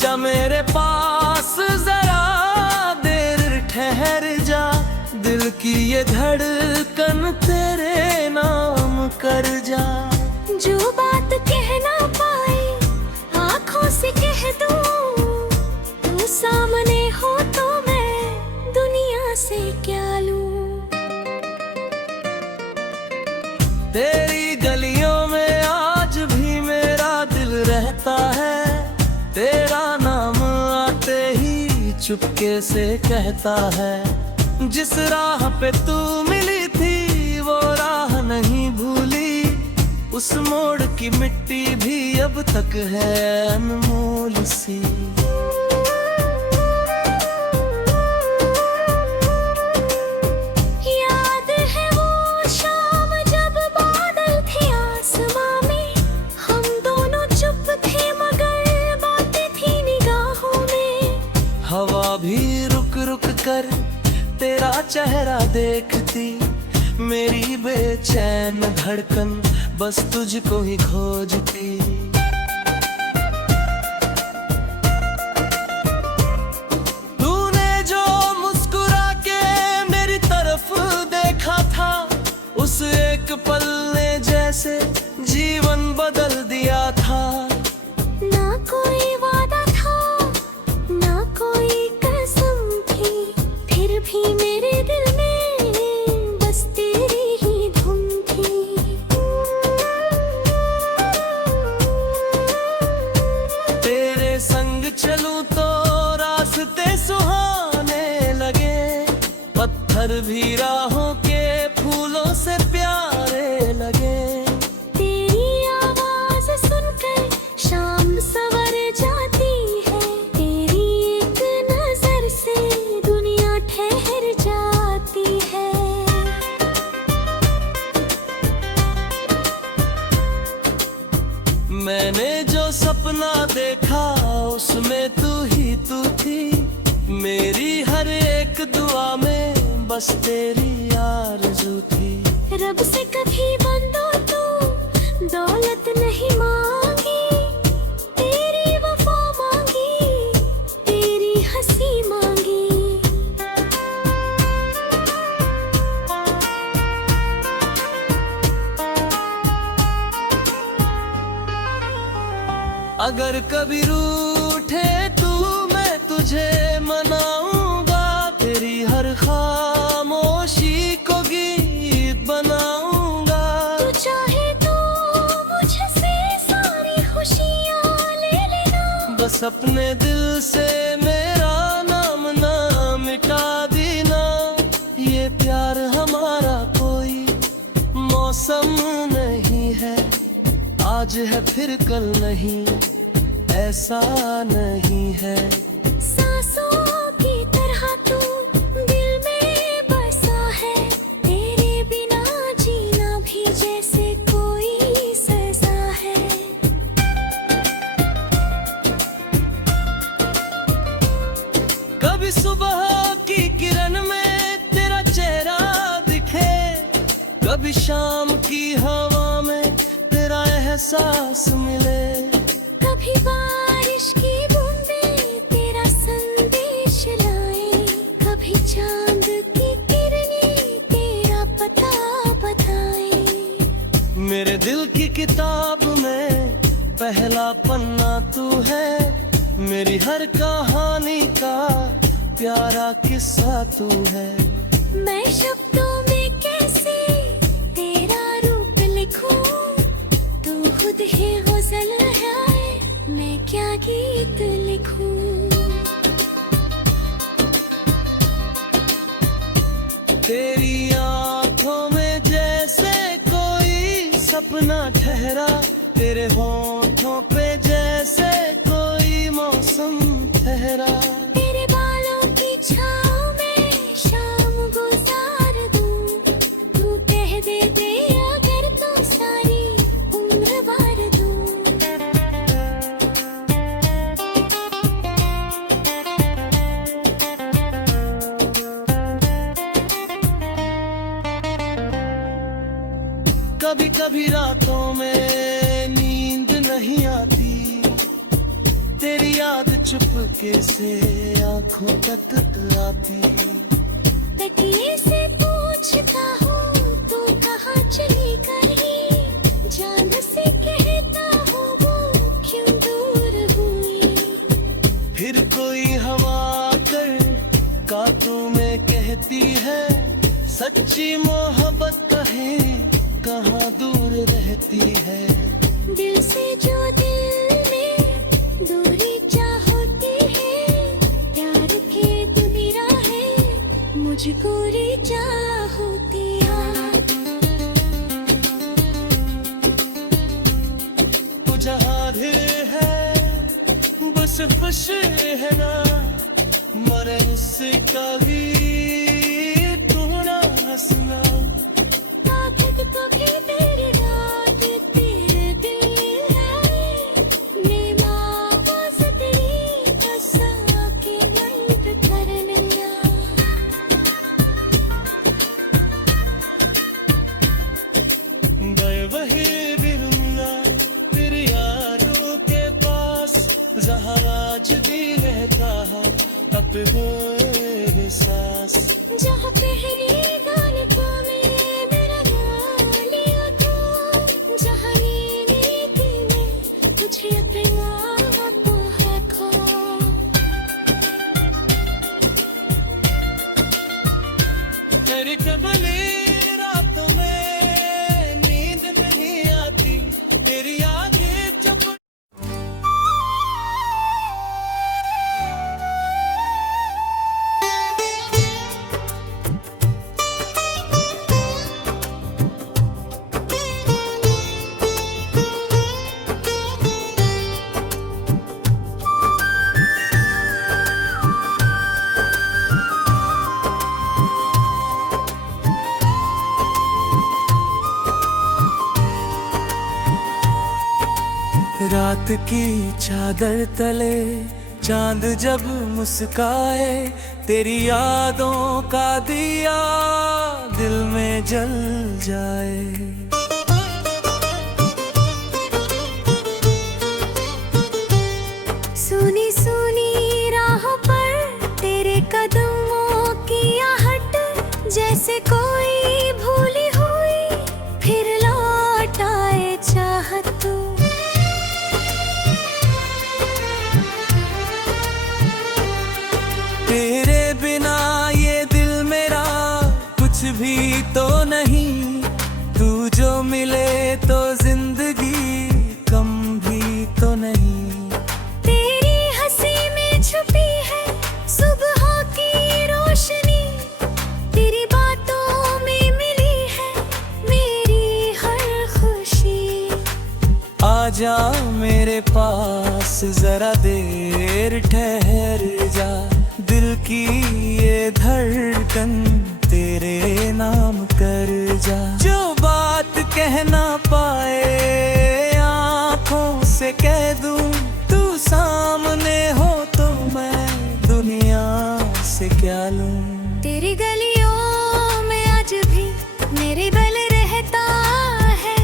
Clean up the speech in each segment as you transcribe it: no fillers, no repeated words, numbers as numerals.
आजा मेरे पास जरा देर ठहर जा, दिल की ये धड़कन तेरे नाम कर जा। जो बात कह ना पाए आँखों से कह दूं, तू सामने हो तो मैं दुनिया से क्या लूं। तेरी गलियों में आज भी मेरा दिल रहता है, तेरा नाम आते ही चुपके से कहता है। जिस राह पे तू मिली थी वो राह नहीं भूली, उस मोड़ की मिट्टी भी अब तक है अनमोल सी। याद है वो शाम जब बादल थे आसमां में, हम दोनों चुप थे मगर बातें थी निगाहों में। हवा भी रुक रुक कर तेरा चेहरा देखती, मेरी बेचैन धड़कन बस तुझको ही खोजती। तूने जो मुस्कुरा के मेरी तरफ देखा था, उस एक पल ने जैसे जीवन बदल दिया था। ना कोई वादा था ना कोई कसम थी, फिर भी मेरे दिल में बस तेरी ही धुन थी। तेरे संग चलूं तो रास्ते सुहाने लगे, पत्थर भी राहों के फूलों से प्यारे लगे। तेरी आवाज सुनकर शाम सवर जाती है, तेरी एक नजर से दुनिया ठहर जाती है। मैंने जो सपना देखा उसमें तू ही तू थी, मेरी हर एक दुआ में बस तेरी आरज़ू थी। रब से कभी बंदो तू दौलत नहीं मांगी, तेरी वफा मांगी, तेरी हंसी मांगी। अगर कभी रूठे तू मैं तुझे मनाऊंगा, तेरी हर खामोशी को गीत बनाऊंगा। तू चाहे तो मुझसे सारी खुशियाँ ले लेना, बस अपने दिल से मेरा नाम ना मिटा देना। ये प्यार हमारा कोई मौसम नहीं है, आज है फिर कल नहीं, ऐसा नहीं है। सांसों की तरह तू दिल में बसा है, तेरे बिना जीना भी जैसे कोई सजा है। कभी सुबह की किरण में तेरा चेहरा दिखे, कभी शाम की हवा में तेरा एहसास मिले। कभी बारिश की बूंदें तेरा संदेश लाए, कभी चांद की किरणें तेरा पता बताए। मेरे दिल की किताब में पहला पन्ना तू है, मेरी हर कहानी का प्यारा किस्सा तू है। मैं शब्दों में कैसे तेरा रूप लिखूं, तू खुद ही गजल है, मैं क्या गीत लिखूं। तेरी आंखों में जैसे कोई सपना ठहरा, तेरे होठों पे जैसे कोई मौसम ठहरा। तेरे बालों की छाँव में शाम गुजार दूं, तू कह दे अगर तो सारी उम्र वार दूं। कभी कभी रातों में नींद नहीं आती, तेरी याद चुपके से आंखों तक आती। तकिए से पूछता हूँ तू कहाँ चली गई, जान से कहता हूँ वो क्यों दूर हुई। फिर कोई हवा कर कांटों में कहती है, सच्ची मोहब्बत कहे कहाँ दूर रहती है। दिल से जो दिल में दूरी चाहती है, प्यार के दुनिया है मुझको रिचा होती है। तू जहाँ भी है बस खुश है ना, मरन से कभी तू ना हंसना। आँखें तो भी तेरी याद तेरे दिल है, मैं आवाज़ तेरी हंसा के बंद करना। गए वही बिरुंगा तेरी यारों के पास, जहाँ आज भी रहता है अब वो एहसास। जहाँ पहली गाल को मेरा नाम लिया था, जहाँ ये नीति में तुझे अपने आप को है खो। तेरी कबली रातों में नींद नहीं आती, तेरी यादें जब रात की चादर तले चांद जब मुस्काए, तेरी यादों का दिया दिल में जल जाए। सुनी सुनी राहों पर तेरे कदमों की आहट, जैसे कोई भूली हुई फिर लौट आए चाहत तू। तेरे बिना ये दिल मेरा कुछ भी तो नहीं, तू जो मिले तो जिंदगी कम भी तो नहीं। तेरी हंसी में छुपी है सुबह की रोशनी, तेरी बातों में मिली है मेरी हर खुशी। आजा मेरे पास जरा देर ठहर जा, दिल की ये धड़कन तेरे नाम कर जा। जो बात कह ना पाए आँखों से कह दूं, तू सामने हो तो मैं दुनिया से क्या लूं। तेरी गलियों में आज भी मेरे बल रहता है,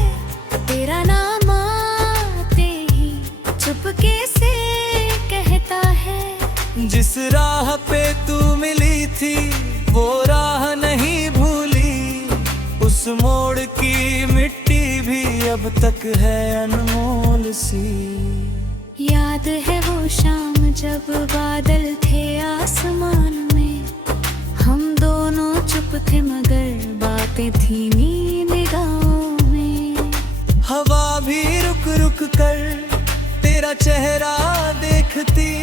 तेरा नाम आते ही चुपके से कहता है। जिस राह पे तू मिली थी वो राह नहीं भूली, उस मोड़ की मिट्टी भी अब तक है अनमोल सी। याद है वो शाम जब बादल थे आसमान में, हम दोनों चुप थे मगर बातें थी निगाहों में। हवा भी रुक रुक कर तेरा चेहरा देखती,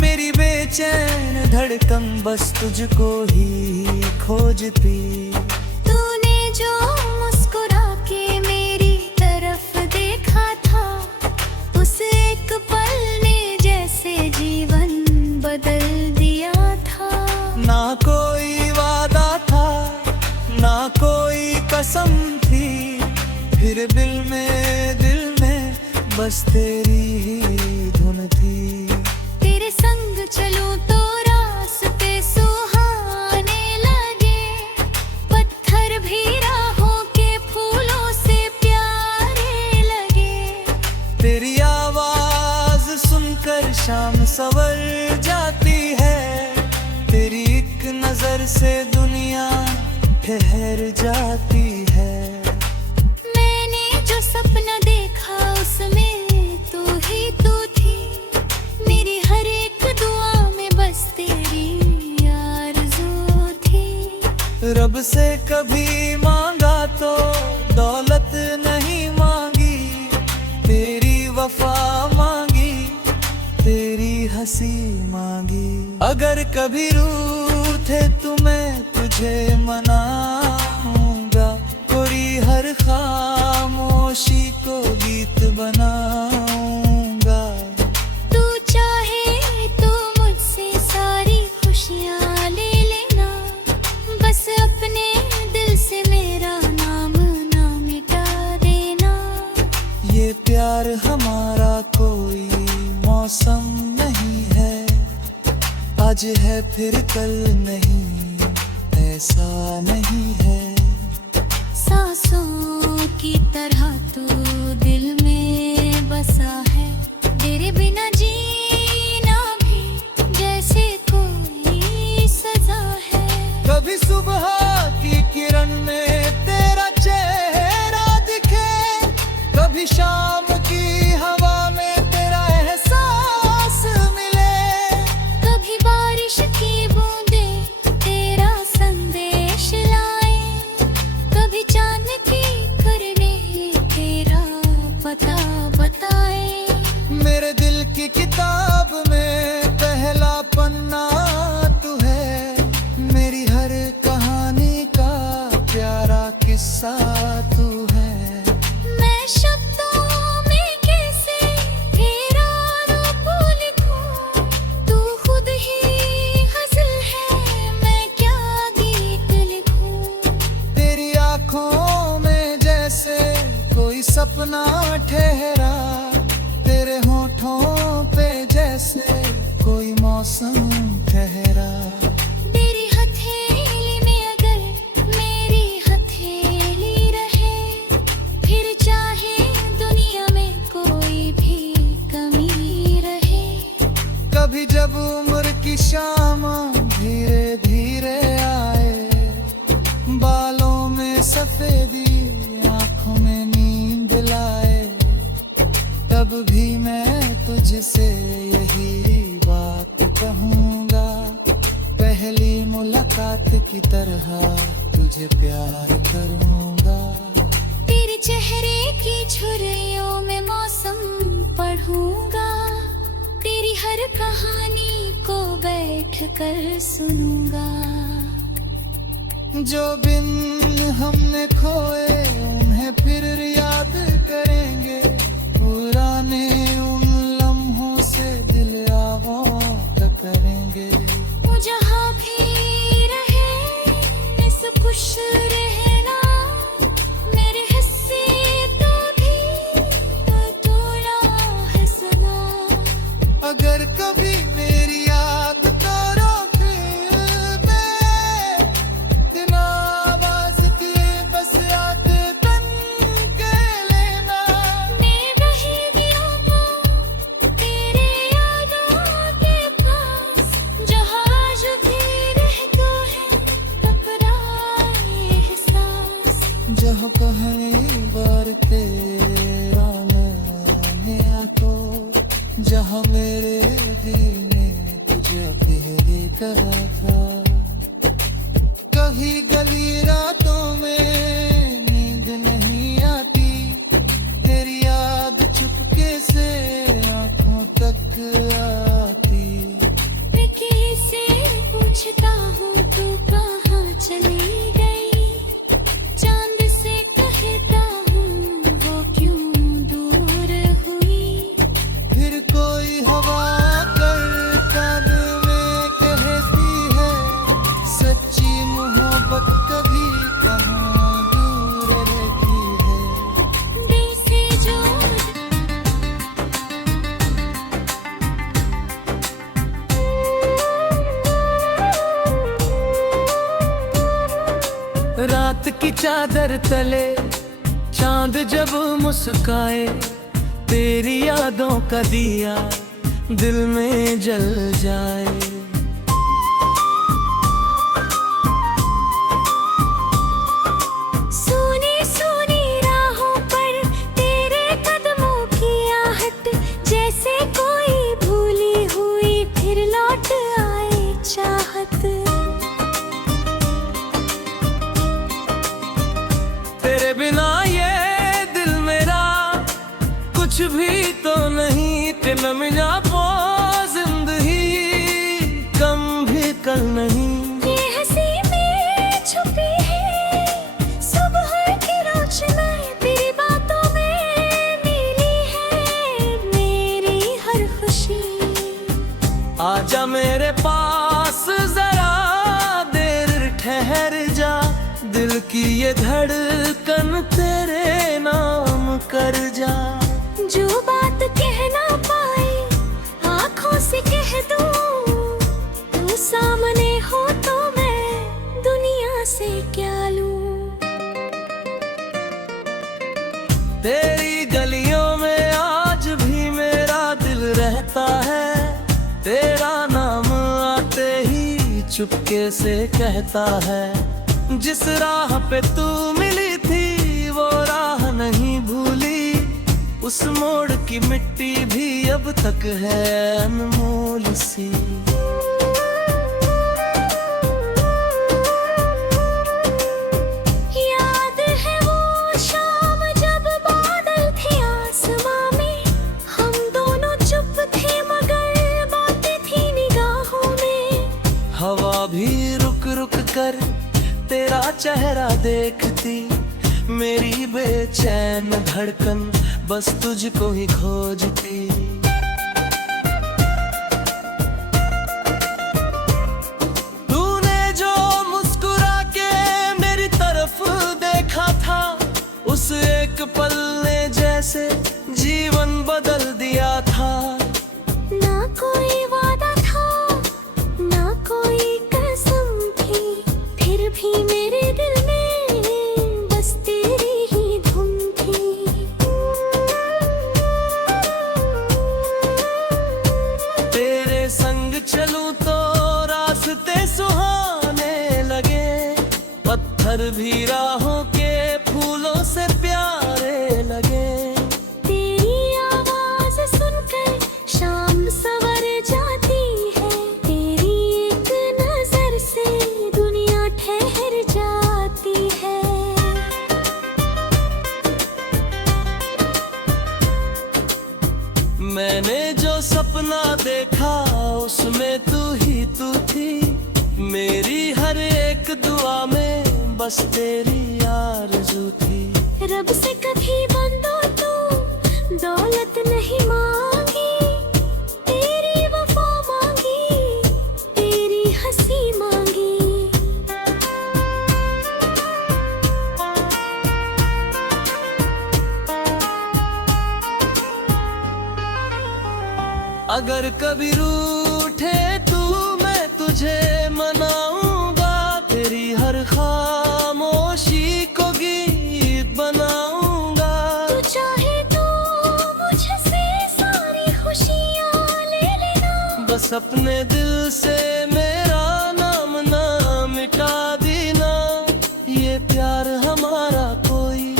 मेरी बेचैन धड़कन बस तुझको ही खोजती। तूने जो मुस्कुरा के मेरी तरफ देखा था, उस एक पल ने जैसे जीवन बदल दिया था। ना कोई वादा था ना कोई कसम थी, फिर दिल में बस तेरी ही धुन थी। तेरे संग चलूं तो रास्ते सुहाने लगे, पत्थर भी राहों के फूलों से प्यारे लगे। तेरी आवाज सुनकर शाम सवर जाती है, तेरी एक नजर से दुनिया ठहर जाती है। मैंने जो सपना देखा उसमें तू ही तू थी, मेरी हर एक दुआ में बस तेरी आरज़ू थी। रब से कभी मांगा तो दौलत नहीं मांगी, तेरी वफा मांगी, तेरी हंसी मांगी। अगर कभी रूठे तो मैं तुझे मनाऊंगा, कोई हर खामोशी को गीत बनाऊंगा। तू चाहे तो मुझसे सारी खुशियाँ ले लेना, बस अपने दिल से मेरा नाम ना मिटा देना। ये प्यार हमारा कोई मौसम नहीं है, आज है फिर कल नहीं, ऐसा नहीं है। सांसों की तरह तू दिल में बसा है, तेरे बिना जीना भी जैसे कोई सजा है। कभी सुबह की किरण में तेरा चेहरा दिखे, कभी शाम की हवा में तेरा एहसास मिले, कभी बारिश की बूंदें तेरा संदेश लाए, कभी चांद की करने तेरा पता बताए। मेरे दिल की किताब में पहला पन्ना तू है, मेरी हर कहानी का प्यारा किस्सा तू है। मैं शब्दों में कैसे तेरा रूप लिखूं, तू खुद ही गज़ल है, मैं क्या गीत लिखूं। तेरी आँखों में जैसे कोई सपना ठहरा, तेरे होठों पे जैसे कोई मौसम ठहरा। तेरी हथेली में अगर मेरी हथेली रहे, फिर चाहे दुनिया में कोई भी कमी रहे। कभी जब उम्र की शाम धीरे धीरे आए, बालों में सफेदी आंखों में नींद लाए, तब भी मैं तुझसे यही बात कहूँगा, पहली मुलाकात की तरह तुझे प्यार करूँगा। तेरे चेहरे की झुर्रियों में मौसम पढ़ूंगा, तेरी हर कहानी को बैठ कर सुनूंगा। जो बिन हमने खोए उन्हें फिर याद करेंगे, पुराने उन लम्हों से दिल आवाज़ करेंगे। वो जहाँ भी रहे इस खुश रहना, मेरे हिस्से तो भी अधूरा है सदा। अगर कभी मेरी याद करो फिर मैं, बिना आवाज़ की बस याद तन के लेना। मैं रहेगी तेरे यादों के पास, जहाँ आज भी रहता है टकराए एहसास। जहाँ पहली बार तेरा मैंने आको, जहाँ मेरे दिल ने तुझे पहली दफा। कभी गली रातों में नींद नहीं आती, तेरी याद चुपके से आंखों तक आती। मैं किसी पूछता हूँ तू कहाँ चली गई, चांद से कहता हूँ वो क्यों दूर हुई। फिर कोई हवा कर कान में कहती है, सच्ची मोहब्बत कभी कहाँ दूर रहती है। दिल से जो रात की चादर तले चांद जब मुस्काए, तेरी यादों का दिया दिल में जल जाए। सुनी सुनी राहों पर तेरे कदमों की आहट, जैसे कोई भूली हुई फिर लौट आए चाहत। तेरे बिना ये दिल मेरा कुछ भी तो नहीं, ते न मिला वो जिंदगी कम भी कल नहीं। ये हंसी में छुपी है सुबह की रोशनी, तेरी बातों में मिली है मेरी हर खुशी। आजा मेरे पास जरा देर ठहर जा, दिल की ये धड़कन तेरे नाम कर जा। जो बात कह ना पाए आँखों से कह दूं, तू सामने हो तो मैं दुनिया से क्या लूं। तेरी गलियों में आज भी मेरा दिल रहता है, तेरा नाम आते ही चुपके से कहता है। जिस राह पे तू मिली थी वो राह नहीं भूली, उस मोड़ की मिट्टी भी अब तक है अनमोल सी। याद है वो शाम जब बादल थे आसमां में, हम दोनों चुप थे मगर बातें थी निगाहों में। हवा भी रुक रुक कर तेरा चेहरा देखती, मेरी बेचैन धड़कन बस तुझको ही खोजती। तूने जो मुस्कुरा के मेरी तरफ देखा था, उस एक पल ने जैसे जीवन बदल दिया था। ना कोई वादा था ना कोई कसम थी, फिर भी मेरे दिल में बस तेरी ही धुन थी। तेरे संग चलूं तो रास्ते सुहाने लगे, पत्थर भी राहों के फूलों से प्यारे लगे। तेरी आवाज सुनकर शाम सवर जाती है, तेरी एक नजर से दुनिया ठहर जाती है। मैंने जो सपना देखा उसमें तू ही तू थी, मेरी हर एक दुआ में बस तेरी आरज़ू थी। रब से कभी बंदो तू दौलत नहीं मांगी, तेरी वफा मांगी तेरी हंसी मांगी। अगर कभी रूठे तू मैं तुझे मनाऊंगा, तेरी हर खामोशी को गीत बनाऊंगा। तू चाहे तो मुझसे सारी खुशियाँ ले लेना, बस अपने दिल से मेरा नाम ना मिटा देना। ये प्यार हमारा कोई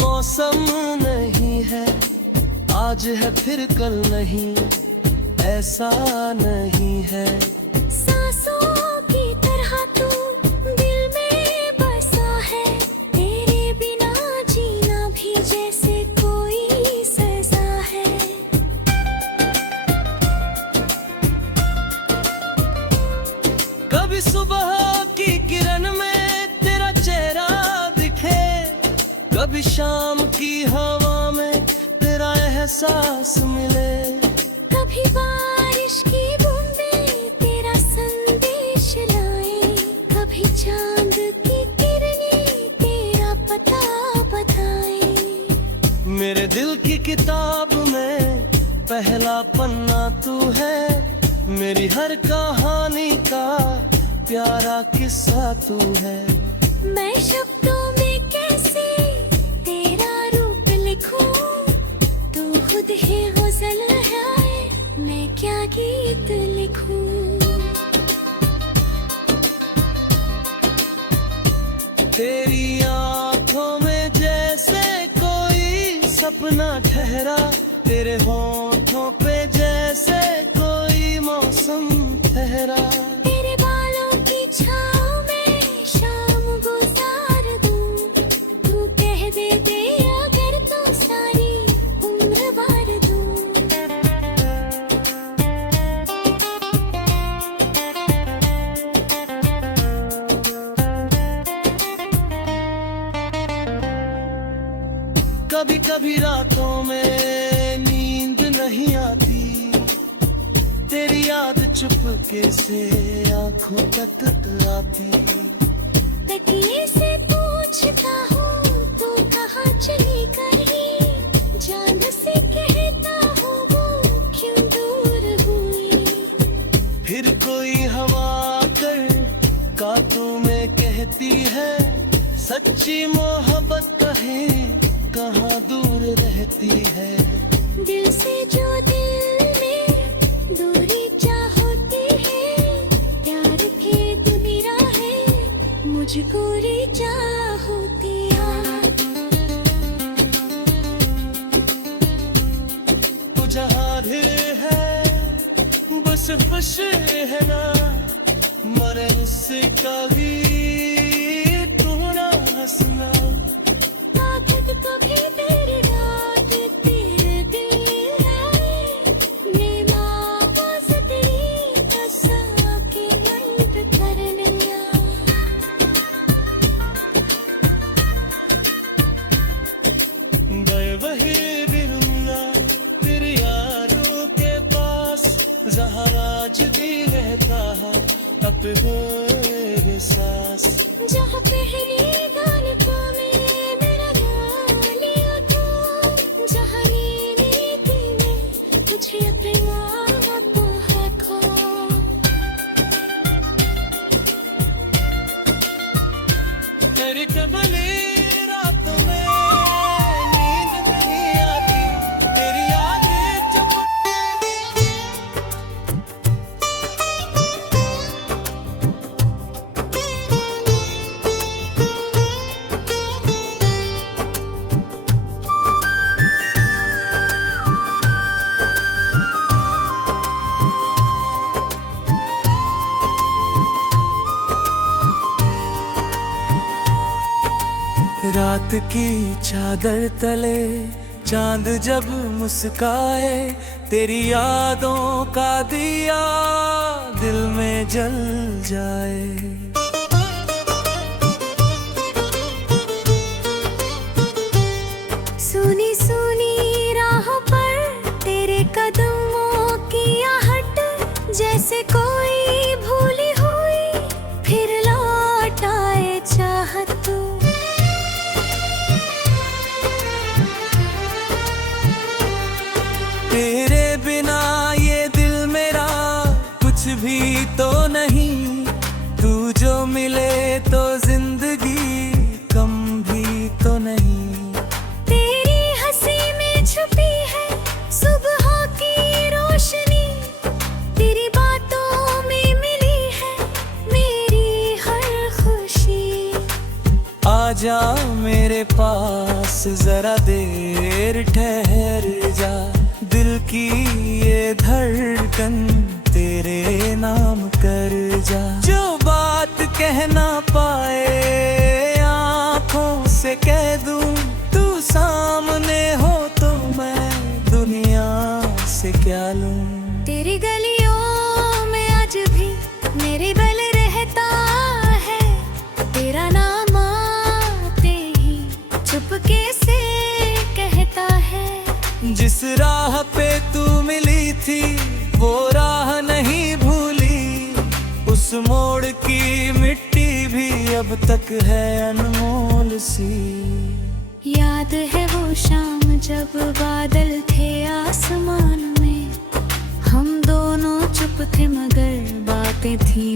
मौसम नहीं है, आज है फिर कल नहीं, ऐसा नहीं है। सांसों की तरह तू दिल में बसा है, तेरे बिना जीना भी जैसे कोई सजा है। कभी सुबह की किरण में तेरा चेहरा दिखे, कभी शाम की हवा में तेरा एहसास मिले। कभी बारिश की बूंदें तेरा संदेश लाए, कभी चांद की किरणें तेरा पता बताए। मेरे दिल की किताब में पहला पन्ना तू है, मेरी हर कहानी का प्यारा किस्सा तू है। मैं शब्दों में कैसे तेरा रूप लिखूं, तू खुद ही गुज़ल है मैं मैं क्या गीत लिखूं। तेरी आंखों में जैसे कोई सपना ठहरा, तेरे होठों पे जैसे कोई मौसम ठहरा। तेरे बालों की छाँव में शाम गुजार दूं, तू कह दे अगर तो सारी उम्र वार दूं। कभी कभी रातों में नींद नहीं आती, तेरी याद चुपके से आंखों तक आती। तकिए से पूछता हूँ तू कहाँ चली गई, चांद से कहता हूँ वो क्यों दूर हुई। फिर कोई हवा कर कांटों में कहती है, सच्ची मोहब्बत कहे कहाँ दूर रहती है। दिल से जो दिल में दूरी चाहती है, प्यार के दुनिया है मुझको री चाहती है। तू जहाँ भी है बस खुश है ना, मरे उससे कभी तू ना हंसना। आखिर तो भी तेरी रात तेरे दिल है, मैं वापस तेरी कसम के अंत करनिया। गए वही बिरुंगा तेरी यारों के पास, जहाँ आज भी रहता है अपने सांस। जहाँ पहली गाल को मेरा नाम लिया था, जहाँ नींद थी मैं तुझे अपने आप है खो। तेरी कमली रातों में नींद नहीं आती, तेरी यादें जब रात की चादर तले चांद जब मुस्काए, तेरी यादों का दिया दिल में जल जाए। सुनी सुनी राहों पर तेरे कदमों की आहट, जैसे कोई भूली हुई फिर लौट आए चाहत। तेरे बिना ये दिल मेरा कुछ भी तो नहीं, तू जो मिले तो जिंदगी कम भी तो नहीं। तेरी हंसी में छुपी है सुबह की रोशनी, तेरी बातों में मिली है मेरी हर खुशी। आजा मेरे पास जरा देर ठहर जा, दिल की ये धड़कन तेरे नाम कर जा। जो बात कह ना पाए आँखों से कह दूं, तू सामने हो तो मैं दुनिया से क्या लूं। तेरी गलियों में आज भी मेरे दिल रहता है, तेरा नाम आते ही चुपके से कहता है। जिस राह पे तू मिली थी वो राह नहीं भूली, उस मोड़ की मिट्टी भी अब तक है अनमोल सी। याद है वो शाम जब बादल थे आसमान में, हम दोनों चुप थे मगर बातें थी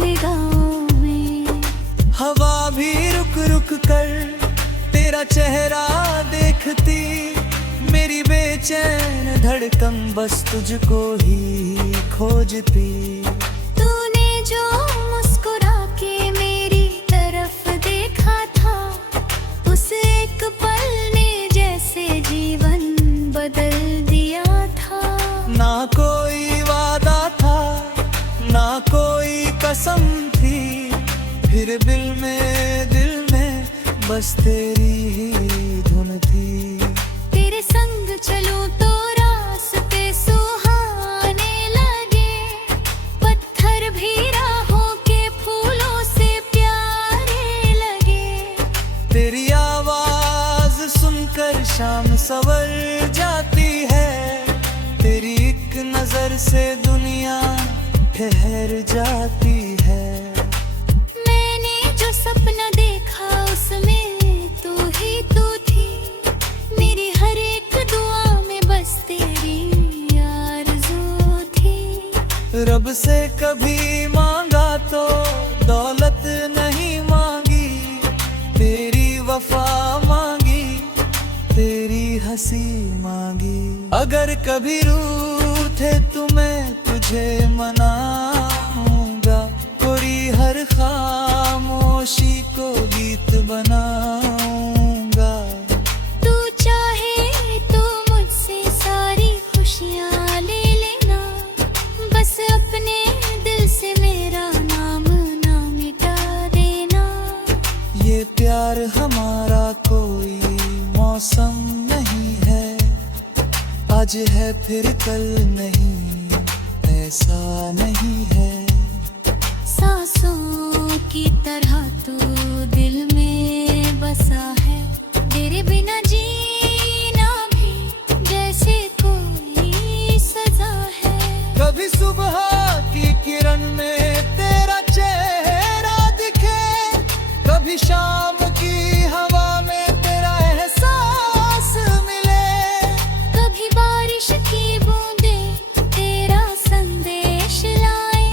निगाहों में। हवा भी रुक रुक कर तेरा चेहरा देखती, मेरी बेचैन धड़कन बस तुझको ही खोजती। तूने जो मुस्कुरा के मेरी तरफ देखा था, उस एक पल ने जैसे जीवन बदल दिया था। ना कोई वादा था, ना कोई कसम थी, फिर दिल में बस तेरी ही धुन थी। तेरे संग चलूं तो रास्ते सुहाने लगे, पत्थर भी राहों के फूलों से प्यारे लगे। तेरी आवाज सुनकर शाम सवर जाती है, तेरी एक नजर से दुनिया ठहर जाती है। मैंने जो सपना देखा उसमें तू ही तू थी, मेरी हर एक दुआ में बस तेरी आरज़ू थी। रब से कभी मांगा तो दौलत नहीं मांगी, तेरी वफा मांगी, तेरी हंसी मांगी। अगर कभी रूठे तो मैं तुझे मनाऊंगा, कोई हर खामोशी को गीत बनाऊंगा। तू चाहे तो मुझसे सारी खुशियाँ ले लेना, बस अपने दिल से मेरा नाम ना मिटा देना। ये प्यार हमारा कोई मौसम नहीं है, आज है फिर कल नहीं, ऐसा नहीं है। सांसों की तरह तू दिल में बसा है, तेरे बिना जीना भी जैसे कोई सजा है। कभी सुबह की किरण में तेरा चेहरा दिखे, कभी शाम की हवा में तेरा एहसास मिले। कभी बारिश की बूंदें तेरा संदेश लाए,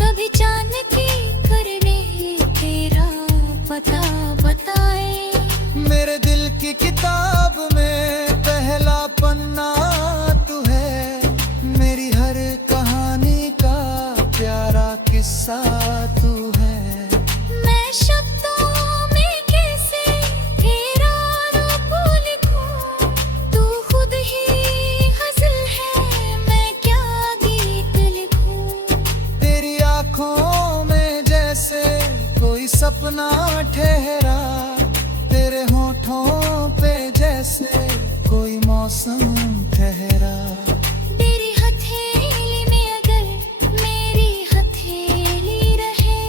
कभी चांद की करने तेरा पता बताए। मेरे दिल की किताब में पहला पन्ना तू है, मेरी हर कहानी का प्यारा किस्सा तू है। मैं शब्दों में कैसे तेरा रूप लिखूं, तू खुद ही गज़ल है, मैं क्या गीत लिखूं। तेरी आँखों में जैसे कोई सपना ठहरा, तेरे होठों पे जैसे कोई मौसम ठहरा। तेरी हथेली में अगर मेरी हथेली रहे,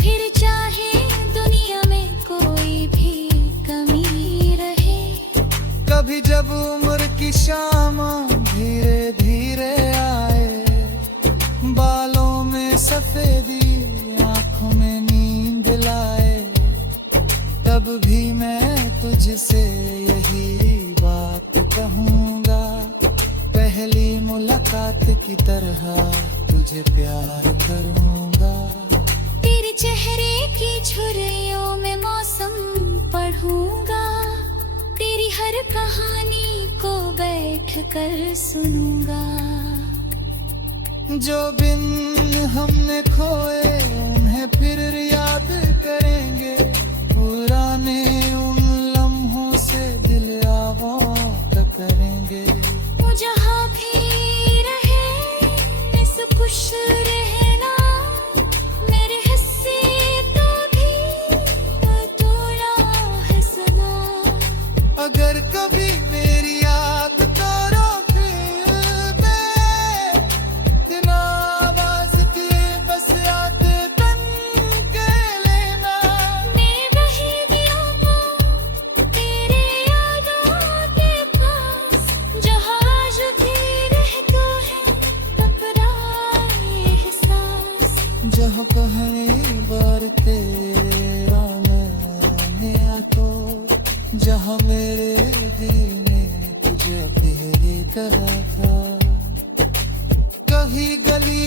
फिर चाहे दुनिया में कोई भी कमी रहे। कभी जब उम्र की शाम धीरे धीरे आए, बालों में सफेदी आंखों में नींद लाए, तब भी मैं तुझसे यही बात कहूँगा। पहली मुलाकात की तरह तुझे प्यार करूँगा। तेरे चेहरे की झुर्रियों में मौसम पढ़ूंगा, तेरी हर कहानी को बैठ कर सुनूंगा। जो बिन हमने खोए उन्हें फिर याद करेंगे, पुराने उन लम्हों से दिल आवाज़ करेंगे। वो जहाँ भी रहे इस खुश रहना, मेरे हिस्से तो भी अधूरा है सना। अगर कभी मेरी याद करो फिर मैं, बिना आवाज़ के बस याद तन के लेना। मैं वही दियों को तेरे यादों के पास, जहाँ आज भी रहता है टकराए एहसास। जहाँ पहली बार तेरा मैंने तो, जहाँ मेरे दिल ने तुझे पहली तरह था। कभी गली